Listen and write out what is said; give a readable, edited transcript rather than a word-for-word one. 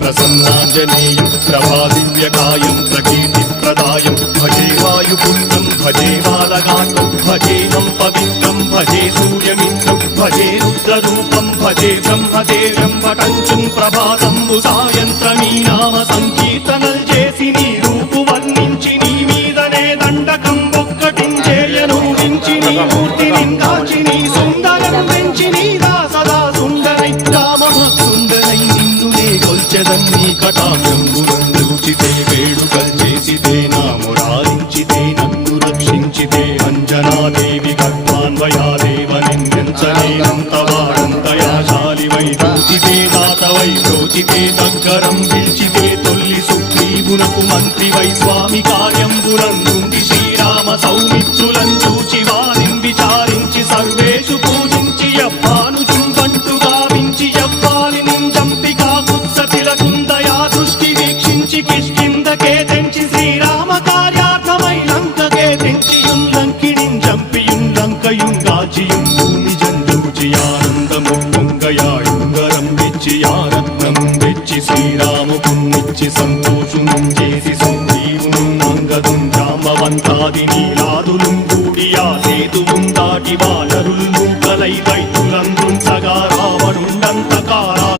ప్రసన్నాంజనేయం ప్రభాదివ్యకాయం ప్రకీర్తిప్రదాయం భజే వాయుపుత్రం భజే బాలగాత్రం భజేహం పవిత్రం భజే సూర్యమిత్రం భజే రుద్రరూపం భజే బ్రహ్మదేవ్యం పటంచుం ప్రభాతంబు సాయంత్రమీ నామ సంకీర్తనల్ చేసి నీ రూపు వర్ణించి నీ మీదనే దండకం ఒక్కటించేయను వించి నీ మూర్తి నిందాచి నీ సుందరం పెంచి నీదా సదా సుందరై రామభక్తుండరై నిన్నునే కొల్చెదన్నీ కటాక్షంబునందూచితే వేడుకల్ చేసితే నా మురారించితే నన్ను రక్షించితే అంజనాదేవి గర్భాన్వయాదేవ నిందించలేనంతవాడంతయాశాలివై దోచితే దాతవై దోచితే దగ్గరం పిలిచితే తొల్లి సుగ్రీవునకు మంత్రివై స్వామి కార్యంబునందుండి శ్రీరామ సౌమిత్రులను చూచి వారిని విచారించి సర్వేషు పూజించి యవ్వాను చుంబంటు గావించి యవ్వాలిని చంపి కాకుత్సతిలకుందయా దృష్టి వీక్షించి కిష్కిందకే తెంచి శ్రీరామ కార్యార్థమై లంకకే తెంచియుం లంకిణిం చంపియుం లంకయుం గాచియుం భూమి జందూచి ఆనందము పొంగయాయుంగరం తెచ్చి ఆరత్నం తెచ్చి శ్రీరాముకున్నిచ్చి సంతోషునం చేసి సుగ్రీవును అంగదుం జాంబవంతాది నీలాదులుం కూడి ఆ సేతువుం దాటి